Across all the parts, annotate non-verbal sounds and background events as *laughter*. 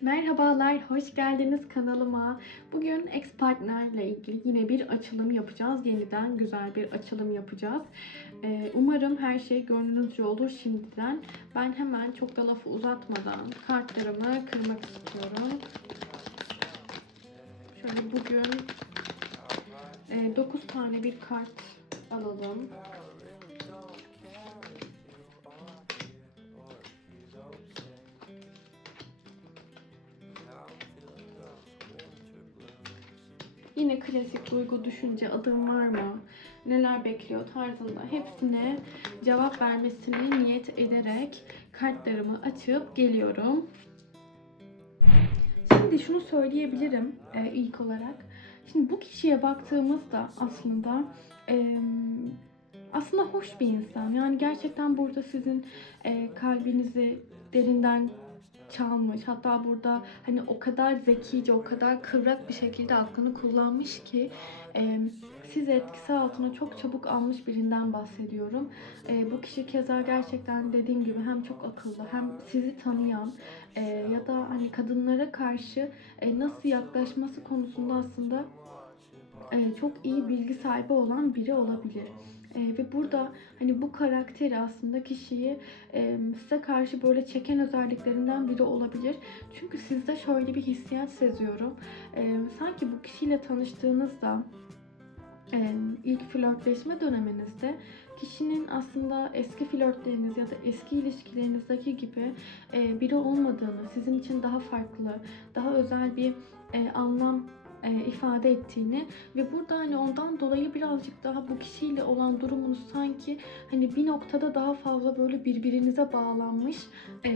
Merhabalar, hoş geldiniz kanalıma. Bugün ex partnerle ilgili yine bir açılım yapacağız. Yeniden güzel bir açılım yapacağız. Ee, umarım her şey gönlünüzce olur şimdiden. Ben hemen çok da lafı uzatmadan kartlarımı kırmak istiyorum. Şöyle bugün 9 tane bir kart alalım. Klasik duygu, düşünce, adım var mı? Neler bekliyor tarzında hepsine cevap vermesini niyet ederek kartlarımı açıp geliyorum. Şimdi şunu söyleyebilirim e, ilk olarak. Şimdi bu kişiye baktığımızda aslında e, aslında hoş bir insan. Yani gerçekten burada sizin e, kalbinizi derinden çalmış. Hatta burada hani o kadar zekice, o kadar kıvrak bir şekilde aklını kullanmış ki e, sizi etkisi altına çok çabuk almış birinden bahsediyorum. E, bu kişi keza gerçekten dediğim gibi hem çok akıllı hem sizi tanıyan e, ya da hani kadınlara karşı e, nasıl yaklaşması konusunda aslında e, çok iyi bilgi sahibi olan biri olabilir. E, ve burada hani bu karakteri aslında kişiyi e, size karşı böyle çeken özelliklerinden biri olabilir. Çünkü sizde şöyle bir hissiyat seziyorum. E, sanki bu kişiyle tanıştığınızda e, ilk flörtleşme döneminizde kişinin aslında eski flörtleriniz ya da eski ilişkilerinizdeki gibi e, biri olmadığını, sizin için daha farklı, daha özel bir e, anlam e, ifade ettiğini ve burada hani ondan dolayı birazcık daha bu kişiyle olan durumunuz sanki hani bir noktada daha fazla böyle birbirinize bağlanmış e,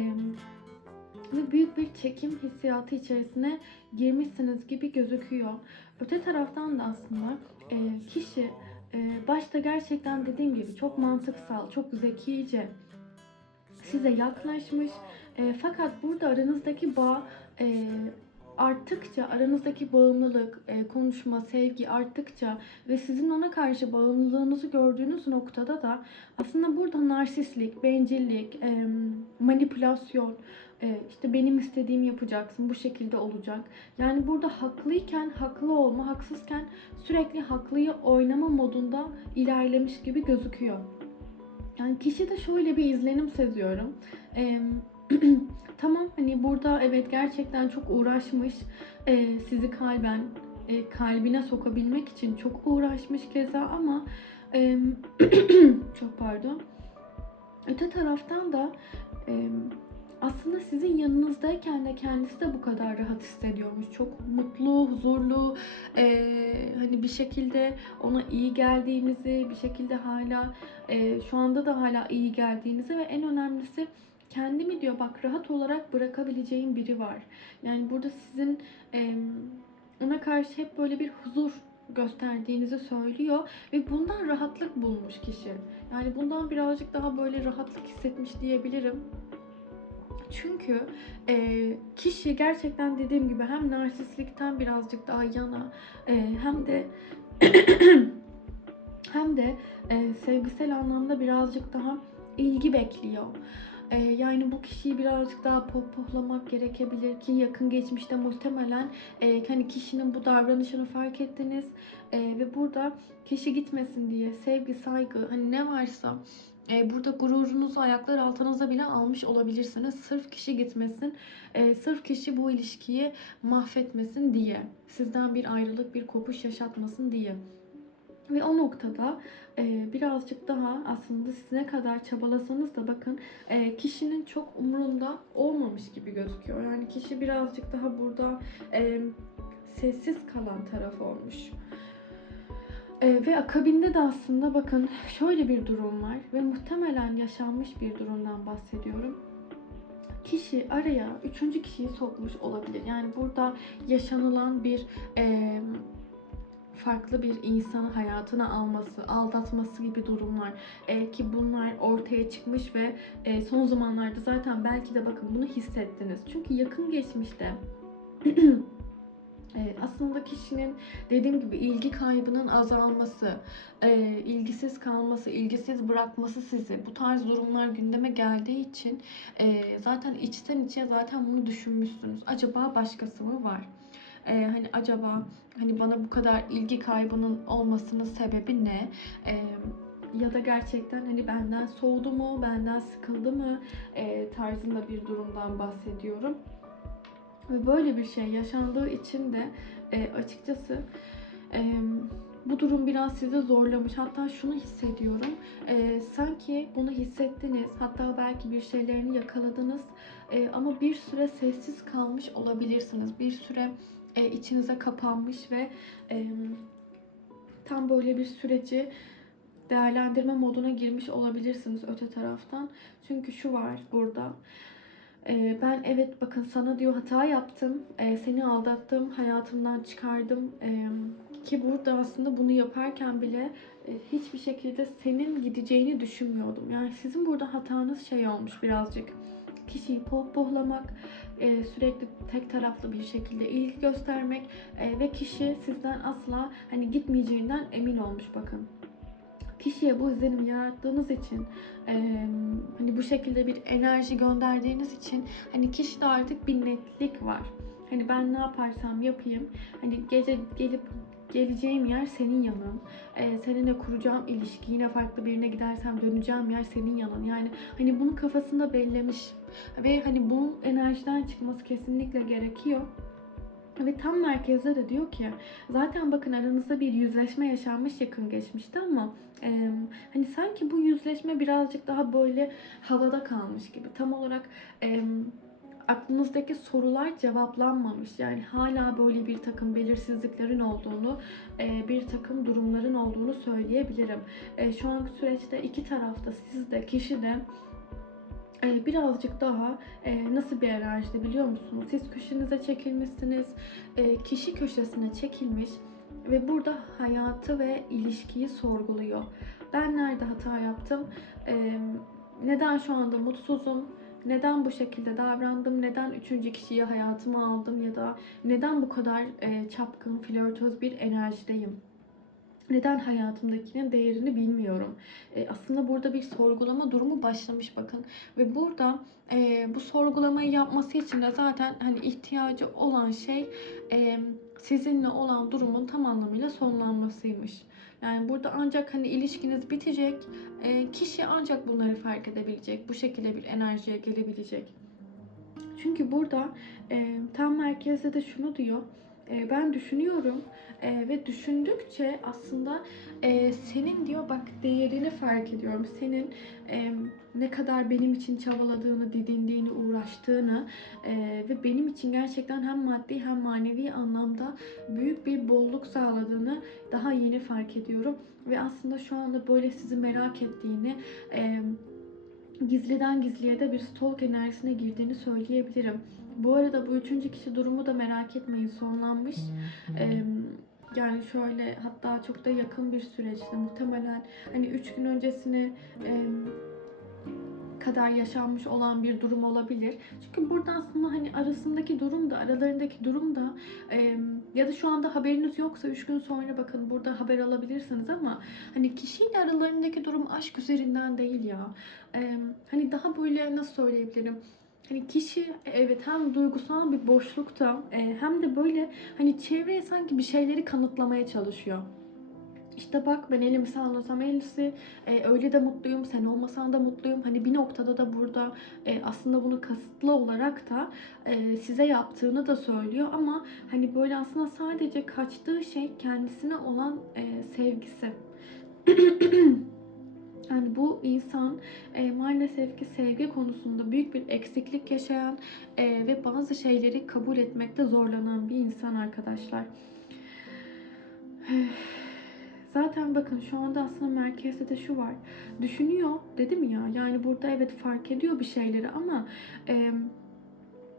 ve büyük bir çekim hissiyatı içerisine girmişsiniz gibi gözüküyor. Öte taraftan da aslında e, kişi başta gerçekten dediğim gibi çok mantıksal, çok zekice size yaklaşmış. E, fakat burada aranızdaki bağ e, arttıkça, aranızdaki bağımlılık, e, konuşma, sevgi arttıkça ve sizin ona karşı bağımlılığınızı gördüğünüz noktada da aslında burada narsistlik, bencillik, e, manipülasyon, e, işte benim istediğimi yapacaksın, bu şekilde olacak. Yani burada haklıyken haklı olma, haksızken sürekli haklıyı oynama modunda ilerlemiş gibi gözüküyor. Yani kişide şöyle bir izlenim seziyorum. *clears throat* Tamam hani burada evet gerçekten çok uğraşmış e, sizi kalben e, kalbine sokabilmek için çok uğraşmış keza ama e, *clears throat* çok pardon öte taraftan da e, aslında sizin yanınızdayken de kendisi de bu kadar rahat hissediyormuş. Çok mutlu, huzurlu, e, hani bir şekilde ona iyi geldiğinizi, bir şekilde hala e, şu anda da hala iyi geldiğinizi ve en önemlisi kendimi diyor bak rahat olarak bırakabileceğim biri var. Yani burada sizin e, ona karşı hep böyle bir huzur gösterdiğinizi söylüyor ve bundan rahatlık bulmuş kişi. Yani bundan birazcık daha böyle rahatlık hissetmiş diyebilirim. Çünkü e, kişi gerçekten dediğim gibi hem narsistlikten birazcık daha yana e, hem de *clears throat* hem de e, sevgisel anlamda birazcık daha ilgi bekliyor. Ee, yani bu kişiyi birazcık daha pohpohlamak gerekebilir ki yakın geçmişte muhtemelen e, hani kişinin bu davranışını fark ettiniz E, ve burada kişi gitmesin diye sevgi, saygı hani ne varsa e, burada gururunuzu ayaklar altınıza bile almış olabilirsiniz. Sırf kişi gitmesin, e, sırf kişi bu ilişkiyi mahvetmesin diye. Sizden bir ayrılık, bir kopuş yaşatmasın diye. Ve o noktada e, birazcık daha aslında siz ne kadar çabalasanız da bakın e, kişinin çok umurunda olmamış gibi gözüküyor. Yani kişi birazcık daha burada e, sessiz kalan taraf olmuş. E, ve akabinde de aslında bakın şöyle bir durum var ve muhtemelen yaşanmış bir durumdan bahsediyorum kişi araya üçüncü kişiyi sokmuş olabilir. Yani burada yaşanılan bir e, farklı bir insanı hayatına alması, aldatması gibi durumlar e, ki bunlar ortaya çıkmış ve e, son zamanlarda zaten belki de bakın bunu hissettiniz. Çünkü yakın geçmişte *clears throat* E, aslında kişinin dediğim gibi ilgi kaybının azalması, e, ilgisiz kalması, ilgisiz bırakması sizi bu tarz durumlar gündeme geldiği için e, zaten içten içe zaten bunu düşünmüşsünüz. Acaba başkası mı var? E, hani acaba hani bana bu kadar ilgi kaybının olmasının sebebi ne? E, ya da gerçekten hani benden soğudu mu, benden sıkıldı mı e, tarzında bir durumdan bahsediyorum. Ve böyle bir şey yaşandığı için de e, açıkçası e, bu durum biraz sizi zorlamış. Hatta şunu hissediyorum. E, sanki bunu hissettiniz. Hatta belki bir şeylerini yakaladınız. E, ama bir süre sessiz kalmış olabilirsiniz. Bir süre e, içinize kapanmış ve e, tam böyle bir süreci değerlendirme moduna girmiş olabilirsiniz öte taraftan. Çünkü şu var burada. Ee, ben evet bakın sana diyor hata yaptım, Ee, seni aldattım, hayatımdan çıkardım. Ee, ki burada aslında bunu yaparken bile e, hiçbir şekilde senin gideceğini düşünmüyordum. Yani sizin burada hatanız şey olmuş birazcık. Kişiyi pohpohlamak, e, sürekli tek taraflı bir şekilde ilgi göstermek e, ve kişi sizden asla hani gitmeyeceğinden emin olmuş bakın kişiye bu izlenimi yarattığınız için e, hani bu şekilde bir enerji gönderdiğiniz için hani kişide artık bir netlik var. Hani ben ne yaparsam yapayım hani gece gelip geleceğim yer senin yanın. E, seninle kuracağım ilişki yine farklı birine gidersem döneceğim yer senin yanın. Yani hani bunu kafasında bellemiş ve hani bunun enerjiden çıkması kesinlikle gerekiyor. Ve tam merkezde de diyor ki zaten bakın aranızda bir yüzleşme yaşanmış yakın geçmişte ama e, hani sanki bu yüzleşme birazcık daha böyle havada kalmış gibi. Tam olarak e, aklınızdaki sorular cevaplanmamış. Yani hala böyle bir takım belirsizliklerin olduğunu, e, bir takım durumların olduğunu söyleyebilirim. E, şu anki süreçte iki tarafta siz de kişi de e, birazcık daha nasıl bir enerjide biliyor musunuz? Siz köşenize çekilmişsiniz, kişi köşesine çekilmiş ve burada hayatı ve ilişkiyi sorguluyor. Ben nerede hata yaptım? Neden şu anda mutsuzum? Neden bu şekilde davrandım? Neden üçüncü kişiyi hayatıma aldım? Ya da neden bu kadar çapkın, flörtöz bir enerjideyim? neden hayatımdakinin değerini bilmiyorum. E, aslında burada bir sorgulama durumu başlamış bakın. Ve burada e, bu sorgulamayı yapması için de zaten hani ihtiyacı olan şey e, sizinle olan durumun tam anlamıyla sonlanmasıymış. Yani burada ancak hani ilişkiniz bitecek, e, kişi ancak bunları fark edebilecek, bu şekilde bir enerjiye gelebilecek. Çünkü burada e, tam merkezde de şunu diyor e, ben düşünüyorum e, ve düşündükçe aslında e, senin diyor bak değerini fark ediyorum. Senin e, ne kadar benim için çabaladığını, didindiğini, uğraştığını e, ve benim için gerçekten hem maddi hem manevi anlamda büyük bir bolluk sağladığını daha yeni fark ediyorum. Ve aslında şu anda böyle sizi merak ettiğini, e, gizliden gizliye de bir stalk enerjisine girdiğini söyleyebilirim. Bu arada bu üçüncü kişi durumu da merak etmeyin sonlanmış. Ee, yani şöyle hatta çok da yakın bir süreçte muhtemelen hani üç gün öncesine e, kadar yaşanmış olan bir durum olabilir. Çünkü burada aslında hani arasındaki durum da aralarındaki durum da e, ya da şu anda haberiniz yoksa 3 gün sonra bakın burada haber alabilirsiniz ama hani kişiyle aralarındaki durum aşk üzerinden değil ya. E, hani daha böyle nasıl söyleyebilirim? Hani kişi evet hem duygusal bir boşlukta e, hem de böyle hani çevreye sanki bir şeyleri kanıtlamaya çalışıyor. İşte bak ben elimi sallasam elisi e, öyle de mutluyum sen olmasan da mutluyum. Hani bir noktada da burada e, aslında bunu kasıtlı olarak da e, size yaptığını da söylüyor. Ama hani böyle aslında sadece kaçtığı şey kendisine olan e, sevgisi. *clears throat* Yani bu insan e, maalesef ki sevgi konusunda büyük bir eksiklik yaşayan e, ve bazı şeyleri kabul etmekte zorlanan bir insan arkadaşlar. *sighs* Zaten bakın şu anda aslında merkezde de şu var. Düşünüyor dedim ya yani burada evet fark ediyor bir şeyleri ama e,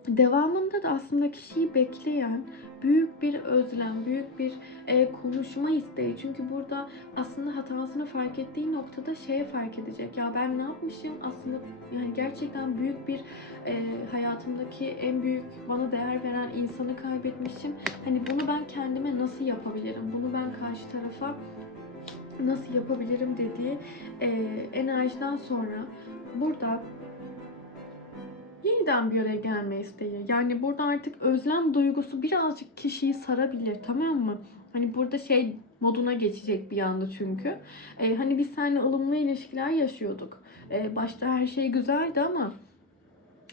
devamında da aslında kişiyi bekleyen büyük bir özlem, büyük bir e, konuşma isteği. Çünkü burada aslında hatasını fark ettiği noktada şeye fark edecek. Ya ben ne yapmışım? Aslında yani gerçekten büyük bir e, hayatımdaki en büyük bana değer veren insanı kaybetmişim. Hani bunu ben kendime nasıl yapabilirim? Bunu ben karşı tarafa nasıl yapabilirim dediği e, enerjiden sonra burada yeniden bir araya gelme isteği. Yani burada artık özlem duygusu birazcık kişiyi sarabilir tamam mı? Hani burada şey moduna geçecek bir anda çünkü. Ee, hani biz seninle ılımlı ilişkiler yaşıyorduk. Ee, başta her şey güzeldi ama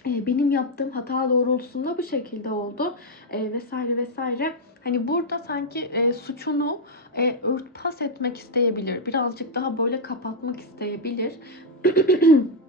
e, benim yaptığım hata doğrultusunda bu şekilde oldu. E, vesaire vesaire. Hani burada sanki e, suçunu e, örtbas etmek isteyebilir. Birazcık daha böyle kapatmak isteyebilir. *clears throat*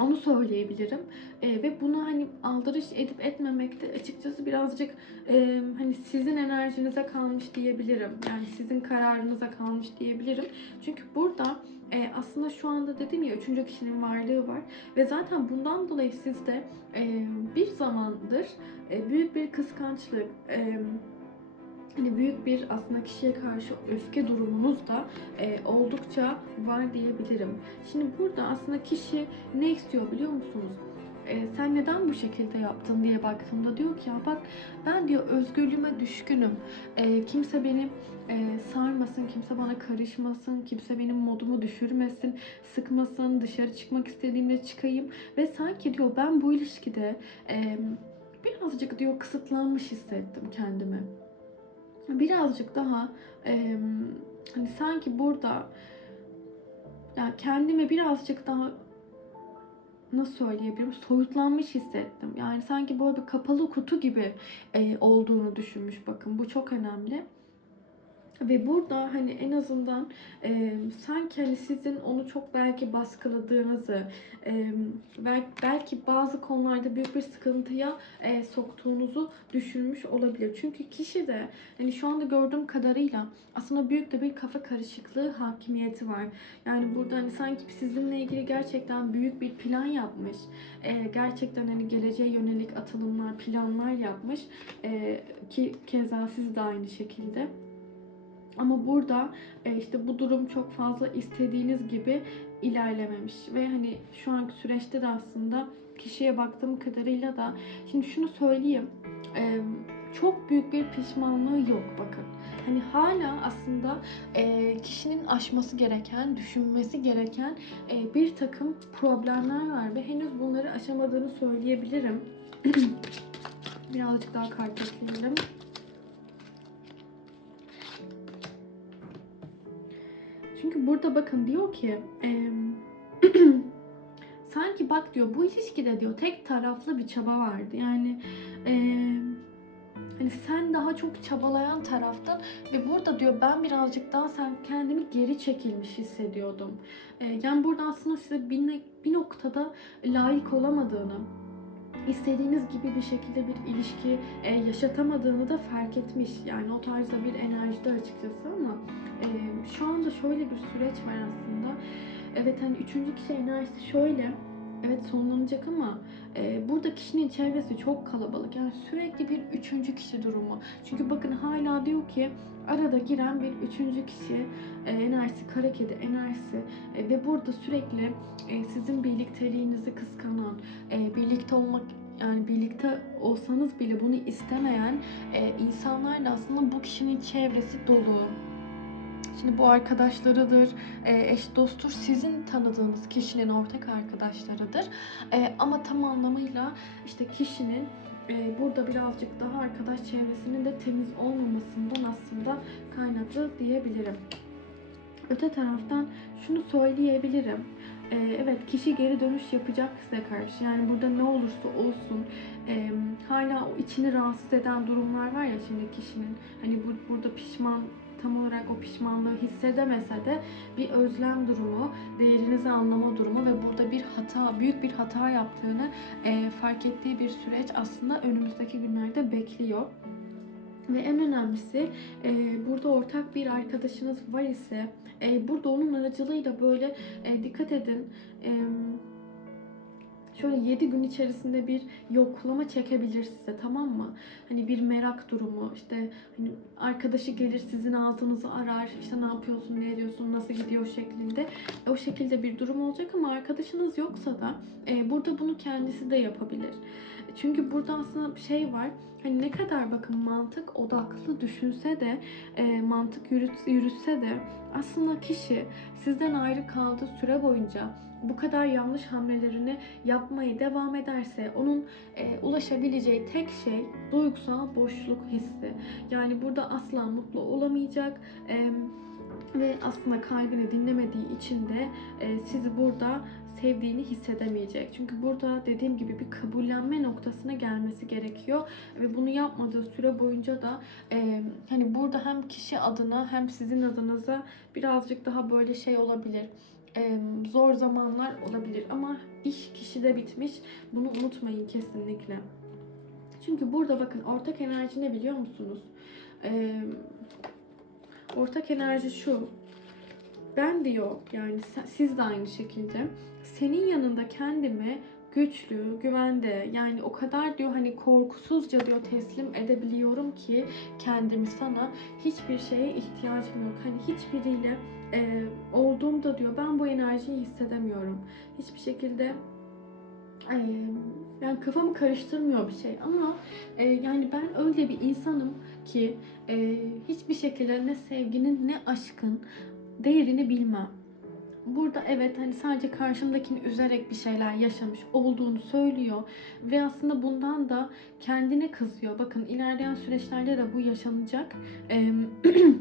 Onu söyleyebilirim. E, ve bunu hani aldırış edip etmemekte açıkçası birazcık e, hani sizin enerjinize kalmış diyebilirim. Yani sizin kararınıza kalmış diyebilirim. Çünkü burada e, aslında şu anda dedim ya üçüncü kişinin varlığı var. Ve zaten bundan dolayı sizde e, bir zamandır e, büyük bir kıskançlık, e, hani büyük bir aslında kişiye karşı öfke durumunuz da e, oldukça var diyebilirim. Şimdi burada aslında kişi ne istiyor biliyor musunuz? E, sen neden bu şekilde yaptın diye baktığımda diyor ki ya bak ben diyor özgürlüğüme düşkünüm. E, kimse beni e, sarmasın, kimse bana karışmasın, kimse benim modumu düşürmesin, sıkmasın, dışarı çıkmak istediğimde çıkayım. Ve sanki diyor ben bu ilişkide e, birazcık diyor kısıtlanmış hissettim kendimi birazcık daha e, hani sanki burada ya kendimi birazcık daha nasıl söyleyebilirim soyutlanmış hissettim. Yani sanki böyle bir kapalı kutu gibi e, olduğunu düşünmüş bakın bu çok önemli. Ve burada hani en azından e, sanki hani sizin onu çok belki baskıladığınızı, e, belki, bazı konularda büyük bir sıkıntıya e, soktuğunuzu düşünmüş olabilir. Çünkü kişi de hani şu anda gördüğüm kadarıyla aslında büyük de bir kafa karışıklığı hakimiyeti var. Yani burada hani sanki sizinle ilgili gerçekten büyük bir plan yapmış. E, gerçekten hani geleceğe yönelik atılımlar, planlar yapmış. E, ki keza siz de aynı şekilde. Ama burada e, işte bu durum çok fazla istediğiniz gibi ilerlememiş ve hani şu anki süreçte de aslında kişiye baktığım kadarıyla da şimdi şunu söyleyeyim e, çok büyük bir pişmanlığı yok bakın. Hani hala aslında e, kişinin aşması gereken, düşünmesi gereken bir takım problemler var ve henüz bunları aşamadığını söyleyebilirim. *clears throat* Birazcık daha kart Çünkü burada bakın diyor ki e, *clears throat* sanki bak diyor bu ilişkide diyor tek taraflı bir çaba vardı. Yani e, hani sen daha çok çabalayan taraftın ve burada diyor ben birazcık daha sen kendimi geri çekilmiş hissediyordum. E, yani burada aslında size bir, bir noktada layık olamadığını, istediğiniz gibi bir şekilde bir ilişki e, yaşatamadığını da fark etmiş. Yani o tarzda bir enerjide açıkçası ama e, şu anda şöyle bir süreç var aslında. Evet hani üçüncü kişi enerjisi şöyle. Evet sonlanacak ama e, burada kişinin çevresi çok kalabalık. Yani sürekli bir üçüncü kişi durumu. Çünkü bakın hala diyor ki arada giren bir üçüncü kişi e, enerjisi, kara kedi enerjisi e, ve burada sürekli e, sizin birlikteliğinizi kıskanan, e, birlikte olmak yani birlikte olsanız bile bunu istemeyen e, insanlar da aslında bu kişinin çevresi dolu. Şimdi bu arkadaşlarıdır, e, eş dosttur, sizin tanıdığınız kişinin ortak arkadaşlarıdır. E, ama tam anlamıyla işte kişinin e, burada birazcık daha arkadaş çevresinin de temiz olmamasından aslında kaynaklı diyebilirim. Öte taraftan şunu söyleyebilirim. Evet kişi geri dönüş yapacak size karşı. Yani burada ne olursa olsun hala o içini rahatsız eden durumlar var ya şimdi kişinin. Hani bu, burada pişman tam olarak o pişmanlığı hissedemese de bir özlem durumu, değerinizi anlama durumu ve burada bir hata, büyük bir hata yaptığını e, fark ettiği bir süreç aslında önümüzdeki günlerde bekliyor. Ve en önemlisi e, burada ortak bir arkadaşınız var ise e, burada onun aracılığıyla böyle e, dikkat edin. E, şöyle 7 gün içerisinde bir yoklama çekebilir size tamam mı? Hani bir merak durumu işte hani arkadaşı gelir sizin ağzınızı arar işte ne yapıyorsun ne ediyorsun nasıl gidiyor şeklinde o şekilde bir durum olacak ama arkadaşınız yoksa da e, burada bunu kendisi de yapabilir. Çünkü burada aslında bir şey var. Hani ne kadar bakın mantık odaklı düşünse de, e, mantık yürüt, yürütse de aslında kişi sizden ayrı kaldığı süre boyunca bu kadar yanlış hamlelerini yapmaya devam ederse onun e, ulaşabileceği tek şey duygusal boşluk hissi. Yani burada asla mutlu olamayacak. E, ve aslında kalbini dinlemediği için de e, sizi burada sevdiğini hissedemeyecek. Çünkü burada dediğim gibi bir kabullenme noktasına gelmesi gerekiyor ve bunu yapmadığı süre boyunca da e, hani burada hem kişi adına hem sizin adınıza birazcık daha böyle şey olabilir. E, zor zamanlar olabilir ama iş kişide bitmiş. Bunu unutmayın kesinlikle. Çünkü burada bakın ortak enerji ne biliyor musunuz? E, ortak enerji şu. Ben diyor yani siz de aynı şekilde senin yanında kendimi güçlü, güvende yani o kadar diyor hani korkusuzca diyor teslim edebiliyorum ki kendimi sana hiçbir şeye ihtiyacım yok. Hani hiçbiriyle e, olduğumda diyor ben bu enerjiyi hissedemiyorum. Hiçbir şekilde e, yani kafamı karıştırmıyor bir şey ama e, yani ben öyle bir insanım ki e, hiçbir şekilde ne sevginin ne aşkın değerini bilmem. Burada evet hani sadece karşımdakini üzerek bir şeyler yaşamış olduğunu söylüyor ve aslında bundan da kendine kızıyor. Bakın ilerleyen süreçlerde de bu yaşanacak. Eee, *clears throat*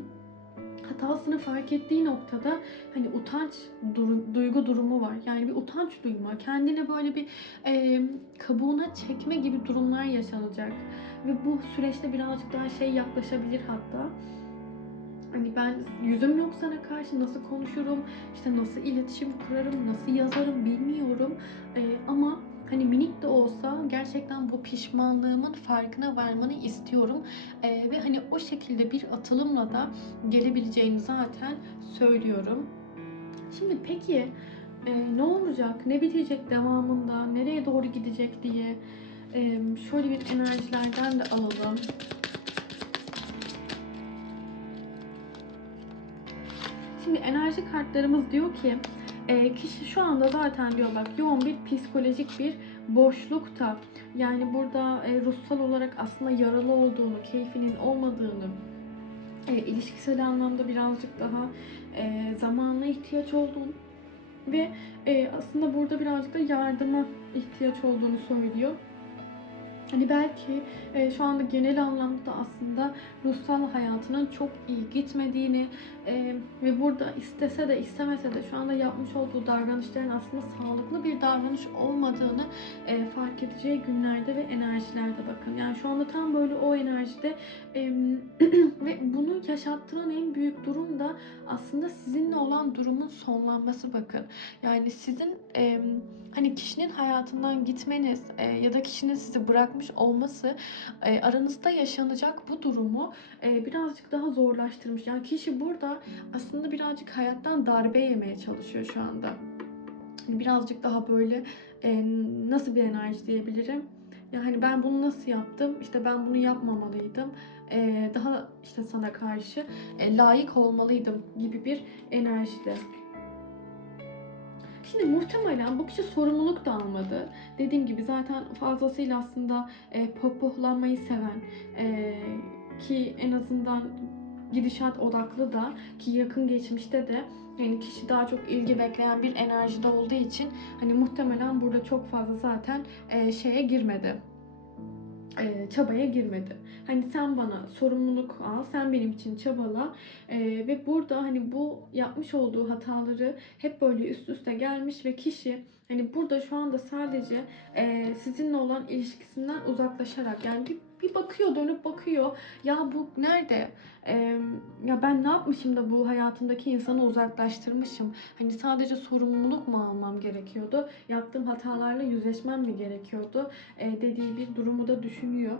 hatasını fark ettiği noktada hani utanç dur- duygu durumu var. Yani bir utanç duyma, kendine böyle bir eee, kabuğuna çekme gibi durumlar yaşanacak. Ve bu süreçte birazcık daha şey yaklaşabilir hatta. Hani ben yüzüm yok sana karşı nasıl konuşurum, işte nasıl iletişim kurarım, nasıl yazarım bilmiyorum. Ee, ama hani minik de olsa gerçekten bu pişmanlığımın farkına varmanı istiyorum. Ee, ve hani o şekilde bir atılımla da gelebileceğini zaten söylüyorum. Şimdi peki e, ne olacak, ne bitecek devamında, nereye doğru gidecek diye e, şöyle bir enerjilerden de alalım. Şimdi enerji kartlarımız diyor ki e, kişi şu anda zaten diyor bak yoğun bir psikolojik bir boşlukta. Yani burada e, ruhsal olarak aslında yaralı olduğunu, keyfinin olmadığını, e, ilişkisel anlamda birazcık daha e, zamana ihtiyaç olduğunu ve e, aslında burada birazcık da yardıma ihtiyaç olduğunu söylüyor. Hani belki e, şu anda genel anlamda aslında ruhsal hayatının çok iyi gitmediğini e, ve burada istese de istemese de şu anda yapmış olduğu davranışların aslında sağlıklı bir davranış olmadığını e, fark edeceği günlerde ve enerjilerde bakın. Yani şu anda tam böyle o enerjide e, *clears throat* ve bunu yaşattıran en büyük durum da aslında sizinle olan durumun sonlanması bakın. Yani sizin e, hani kişinin hayatından gitmeniz e, ya da kişinin sizi bırakmış olması e, aranızda yaşanacak bu durumu e, birazcık daha zorlaştırmış. Yani kişi burada aslında birazcık hayattan darbe yemeye çalışıyor şu anda. Hani birazcık daha böyle e, nasıl bir enerji diyebilirim? Yani ben bunu nasıl yaptım? İşte ben bunu yapmamalıydım. E, daha işte sana karşı e, layık olmalıydım gibi bir enerjide. Şimdi muhtemelen bu kişi sorumluluk da almadı. Dediğim gibi zaten fazlasıyla aslında e, pohpohlanmayı seven e, ki en azından gidişat odaklı da ki yakın geçmişte de yani kişi daha çok ilgi bekleyen bir enerjide olduğu için hani muhtemelen burada çok fazla zaten e, şeye girmedi. E, çabaya girmedi. Hani sen bana sorumluluk al, sen benim için çabala E, ve burada hani bu yapmış olduğu hataları hep böyle üst üste gelmiş ve kişi hani burada şu anda sadece e, sizinle olan ilişkisinden uzaklaşarak yani bir, bir bakıyor dönüp bakıyor. Ya bu nerede? E, ya ben ne yapmışım da bu hayatımdaki insanı uzaklaştırmışım? Hani sadece sorumluluk mu almam gerekiyordu? Yaptığım hatalarla yüzleşmem mi gerekiyordu? E, dediği bir durumu da düşünüyor.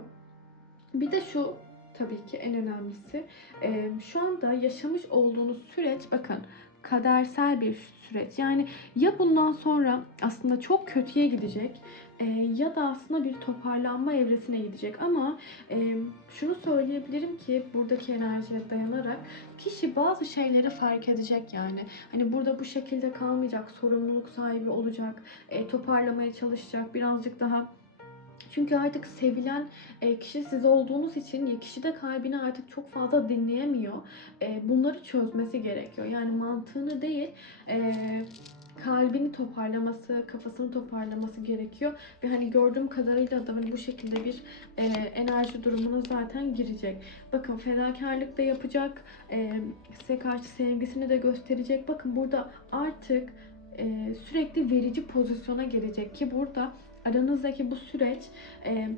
Bir de şu tabii ki en önemlisi. E, şu anda yaşamış olduğunuz süreç bakın kadersel bir süreç. Yani ya bundan sonra aslında çok kötüye gidecek e, ya da aslında bir toparlanma evresine gidecek. Ama e, şunu söyleyebilirim ki buradaki enerjiye dayanarak kişi bazı şeyleri fark edecek yani. Hani burada bu şekilde kalmayacak, sorumluluk sahibi olacak, e, toparlamaya çalışacak, birazcık daha çünkü artık sevilen e, kişi siz olduğunuz için kişi de kalbini artık çok fazla dinleyemiyor. E, bunları çözmesi gerekiyor. Yani mantığını değil, e, kalbini toparlaması, kafasını toparlaması gerekiyor. Ve hani gördüğüm kadarıyla da hani bu şekilde bir e, enerji durumuna zaten girecek. Bakın fedakarlık da yapacak, e, size karşı sevgisini de gösterecek. Bakın burada artık e, sürekli verici pozisyona gelecek ki burada aranızdaki bu süreç e,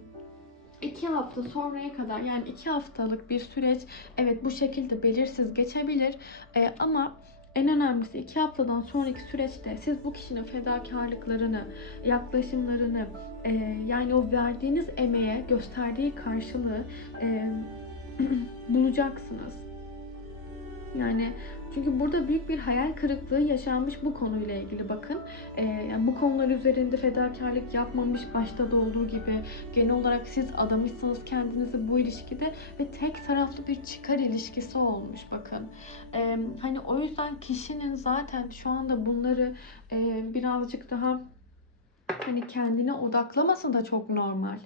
iki hafta sonraya kadar yani iki haftalık bir süreç evet bu şekilde belirsiz geçebilir E, ama en önemlisi iki haftadan sonraki süreçte siz bu kişinin fedakarlıklarını, yaklaşımlarını, e, yani o verdiğiniz emeğe gösterdiği karşılığı e, *clears throat* bulacaksınız. Yani çünkü burada büyük bir hayal kırıklığı yaşanmış bu konuyla ilgili bakın. Ee, yani bu konular üzerinde fedakarlık yapmamış başta da olduğu gibi genel olarak siz adamışsınız kendinizi bu ilişkide ve tek taraflı bir çıkar ilişkisi olmuş bakın. Ee, hani o yüzden kişinin zaten şu anda bunları e, birazcık daha hani kendine odaklaması da çok normal.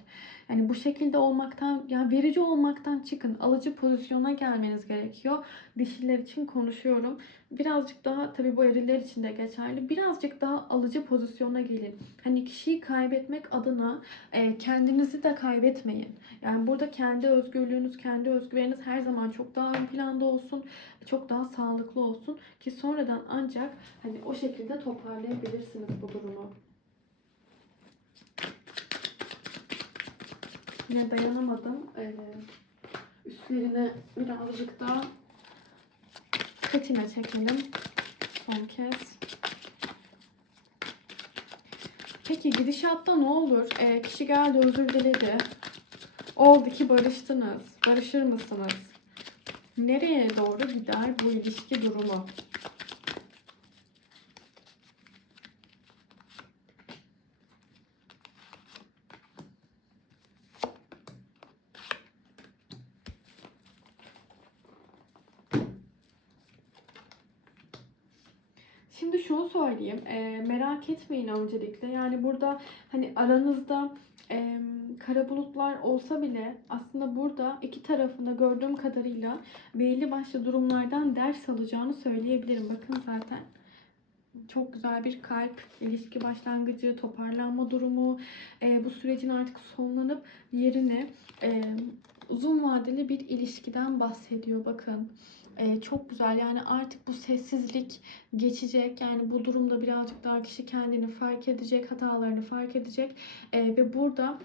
Yani bu şekilde olmaktan, yani verici olmaktan çıkın. Alıcı pozisyona gelmeniz gerekiyor. Dişiler için konuşuyorum. Birazcık daha tabii bu eriler için de geçerli. Birazcık daha alıcı pozisyona gelin. Hani kişiyi kaybetmek adına e, kendinizi de kaybetmeyin. Yani burada kendi özgürlüğünüz, kendi özgüveniniz her zaman çok daha ön planda olsun. Çok daha sağlıklı olsun ki sonradan ancak hani o şekilde toparlayabilirsiniz bu durumu. Yine dayanamadım. Ee, üstlerine birazcık daha patina çekelim. Son kez. Peki gidişatta ne olur? Ee, kişi geldi özür diledi. Oldu ki barıştınız. Barışır mısınız? Nereye doğru gider bu ilişki durumu? Şimdi şunu söyleyeyim. E, merak etmeyin öncelikle. Yani burada hani aranızda e, kara bulutlar olsa bile aslında burada iki tarafında gördüğüm kadarıyla belli başlı durumlardan ders alacağını söyleyebilirim. Bakın zaten çok güzel bir kalp, ilişki başlangıcı, toparlanma durumu, e, bu sürecin artık sonlanıp yerine e, uzun vadeli bir ilişkiden bahsediyor. Bakın e, çok güzel yani artık bu sessizlik geçecek. Yani bu durumda birazcık daha kişi kendini fark edecek, hatalarını fark edecek E, ve burada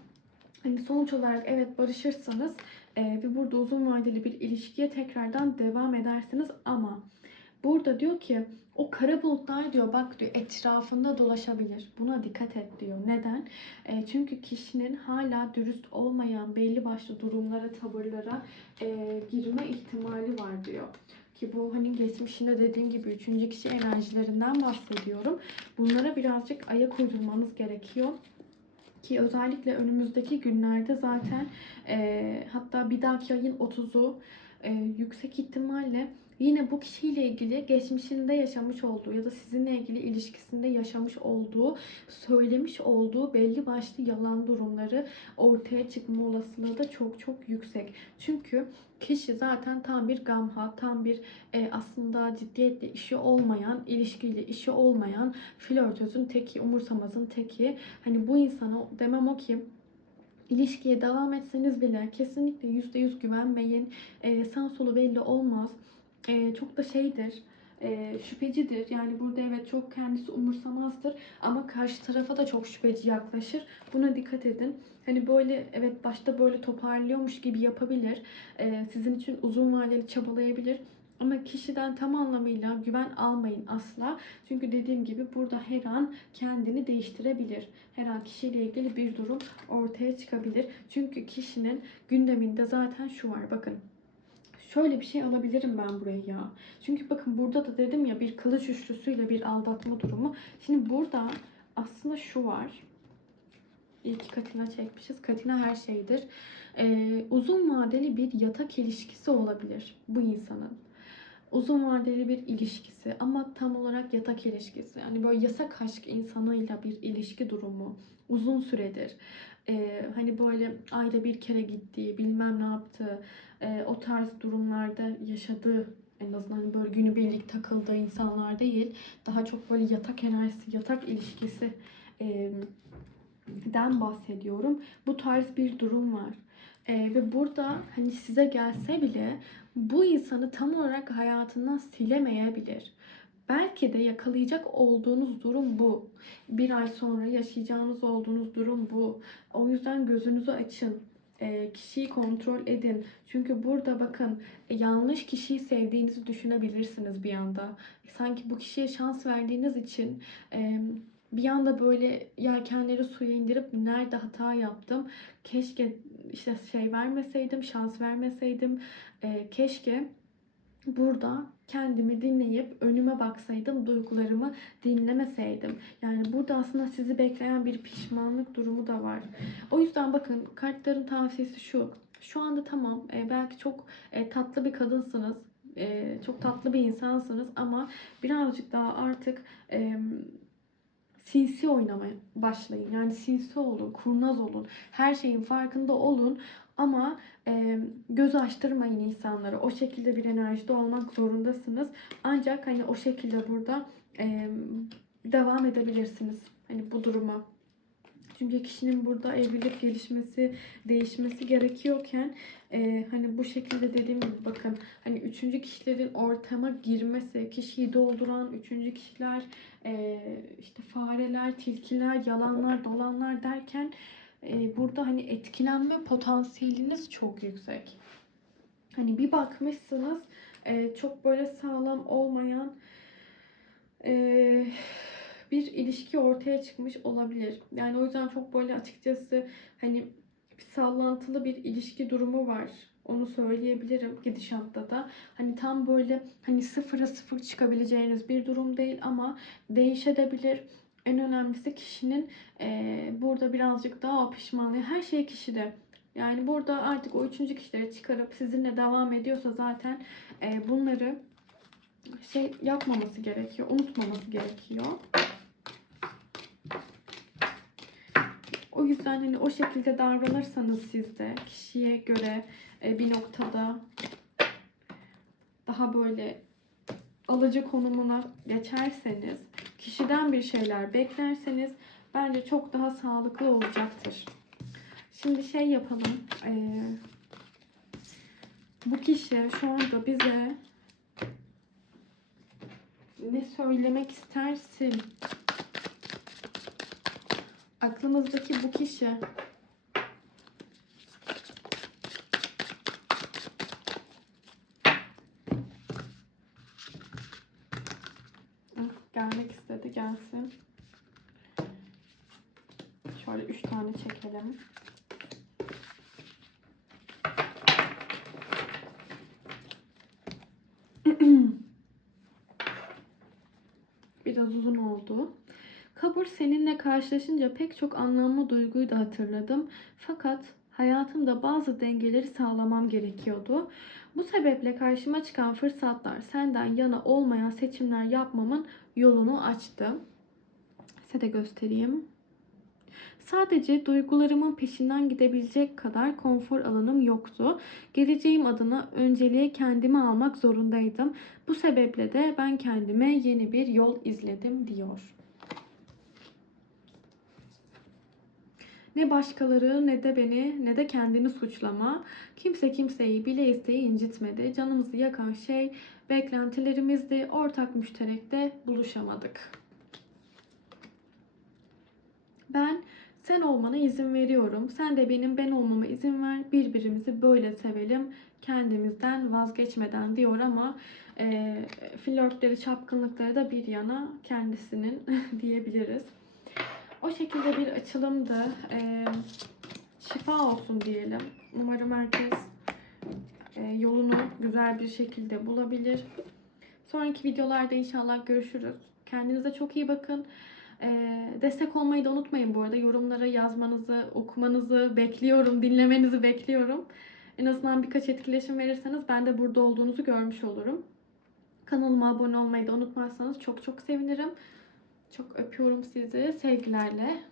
hani sonuç olarak evet barışırsınız e, ve burada uzun vadeli bir ilişkiye tekrardan devam edersiniz ama burada diyor ki o kara bulutlar diyor bak diyor etrafında dolaşabilir. Buna dikkat et diyor. Neden? E, çünkü kişinin hala dürüst olmayan belli başlı durumlara, tavırlara e, girme ihtimali var diyor. Ki bu hani geçmişinde dediğim gibi üçüncü kişi enerjilerinden bahsediyorum. Bunlara birazcık ayak uydurmanız gerekiyor. Ki özellikle önümüzdeki günlerde zaten e, hatta bir dahaki ayın 30'u e, yüksek ihtimalle yine bu kişiyle ilgili geçmişinde yaşamış olduğu ya da sizinle ilgili ilişkisinde yaşamış olduğu, söylemiş olduğu belli başlı yalan durumları ortaya çıkma olasılığı da çok çok yüksek. Çünkü kişi zaten tam bir gamha, tam bir e, aslında ciddiyetle işi olmayan, ilişkiyle işi olmayan flörtözün teki, umursamazın teki. Hani bu insana demem o ki ilişkiye devam etseniz bile kesinlikle %100 güvenmeyin. E, sağ solu belli olmaz. E, çok da şeydir e, şüphecidir. Yani burada evet çok kendisi umursamazdır ama karşı tarafa da çok şüpheci yaklaşır. Buna dikkat edin. Hani böyle evet başta böyle toparlıyormuş gibi yapabilir. E, sizin için uzun vadeli çabalayabilir. Ama kişiden tam anlamıyla güven almayın asla. Çünkü dediğim gibi burada her an kendini değiştirebilir. Her an kişiyle ilgili bir durum ortaya çıkabilir. Çünkü kişinin gündeminde zaten şu var bakın. Şöyle bir şey alabilirim ben buraya ya. Çünkü bakın burada da dedim ya bir kılıç üçlüsüyle bir aldatma durumu. Şimdi burada aslında şu var. İyi ki Katina çekmişiz. Katina her şeydir. Ee, uzun vadeli bir yatak ilişkisi olabilir bu insanın. Uzun vadeli bir ilişkisi ama tam olarak yatak ilişkisi. Yani böyle yasak aşk insanıyla bir ilişki durumu. Uzun süredir. Ee, hani böyle ayda bir kere gittiği, bilmem ne yaptığı, e, o tarz durumlarda yaşadığı en azından hani böyle günübirlik takıldığı insanlar değil. Daha çok böyle yatak enerjisi, yatak ilişkisi e, den bahsediyorum. Bu tarz bir durum var. E, ve burada hani size gelse bile bu insanı tam olarak hayatından silemeyebilir. Belki de yakalayacak olduğunuz durum bu. Bir ay sonra yaşayacağınız olduğunuz durum bu. O yüzden gözünüzü açın. E, kişiyi kontrol edin. Çünkü burada bakın e, yanlış kişiyi sevdiğinizi düşünebilirsiniz bir anda. Sanki bu kişiye şans verdiğiniz için e, bir anda böyle yelkenleri suya indirip nerede hata yaptım? Keşke işte şey vermeseydim, şans vermeseydim. E, keşke burada kendimi dinleyip önüme baksaydım, duygularımı dinlemeseydim. Yani burada aslında sizi bekleyen bir pişmanlık durumu da var. O yüzden bakın kartların tavsiyesi şu. Şu anda tamam e, belki çok e, tatlı bir kadınsınız. e, çok tatlı bir insansınız ama birazcık daha artık sinsi oynamaya başlayın. Yani sinsi olun, kurnaz olun. Her şeyin farkında olun ama e, göz açtırmayın insanlara. O şekilde bir enerjide olmak zorundasınız. Ancak hani o şekilde burada e, devam edebilirsiniz. Hani bu duruma. Çünkü kişinin burada evlilik gelişmesi, değişmesi gerekiyorken e, hani bu şekilde dediğim gibi bakın hani üçüncü kişilerin ortama girmesi, kişiyi dolduran üçüncü kişiler, e, işte fareler, tilkiler, yalanlar, dolanlar derken e, burada hani etkilenme potansiyeliniz çok yüksek. Hani bir bakmışsınız e, çok böyle sağlam olmayan e, bir ilişki ortaya çıkmış olabilir. Yani o yüzden çok böyle açıkçası hani bir sallantılı bir ilişki durumu var. Onu söyleyebilirim gidişatta da. Hani tam böyle hani sıfıra sıfır çıkabileceğiniz bir durum değil ama değişebilir. En önemlisi kişinin eee, burada birazcık daha pişmanlığı. Her şey kişide. Yani burada artık o üçüncü kişileri çıkarıp sizinle devam ediyorsa zaten eee, bunları şey yapmaması gerekiyor, unutmaması gerekiyor. O yüzden hani o şekilde davranırsanız siz de kişiye göre e, bir noktada daha böyle alıcı konumuna geçerseniz, kişiden bir şeyler beklerseniz bence çok daha sağlıklı olacaktır. Şimdi şey yapalım. e, bu kişi şu anda bize ne söylemek istersin? Aklımızdaki bu kişi gelmek istedi gelsin. Şöyle üç tane çekelim. *clears throat* Biraz uzun oldu. Seninle karşılaşınca pek çok anlamlı duyguyu da hatırladım. Fakat hayatımda bazı dengeleri sağlamam gerekiyordu. Bu sebeple karşıma çıkan fırsatlar senden yana olmayan seçimler yapmamın yolunu açtı. Size de göstereyim. Sadece duygularımın peşinden gidebilecek kadar konfor alanım yoktu. Geleceğim adına önceliğe kendimi almak zorundaydım. Bu sebeple de ben kendime yeni bir yol izledim diyor. Ne başkaları ne de beni ne de kendini suçlama. Kimse kimseyi bile isteği incitmedi. Canımızı yakan şey beklentilerimizdi. Ortak müşterekte buluşamadık. Ben sen olmana izin veriyorum. Sen de benim ben olmama izin ver. Birbirimizi böyle sevelim. Kendimizden vazgeçmeden diyor ama e, flörtleri, çapkınlıkları da bir yana kendisinin *laughs* diyebiliriz. O şekilde bir açılımdı. Ee, şifa olsun diyelim. Umarım herkes e, yolunu güzel bir şekilde bulabilir. Sonraki videolarda inşallah görüşürüz. Kendinize çok iyi bakın. E, destek olmayı da unutmayın bu arada. Yorumlara yazmanızı, okumanızı bekliyorum, dinlemenizi bekliyorum. En azından birkaç etkileşim verirseniz ben de burada olduğunuzu görmüş olurum. Kanalıma abone olmayı da unutmazsanız çok çok sevinirim. Çok öpüyorum sizi. Sevgilerle.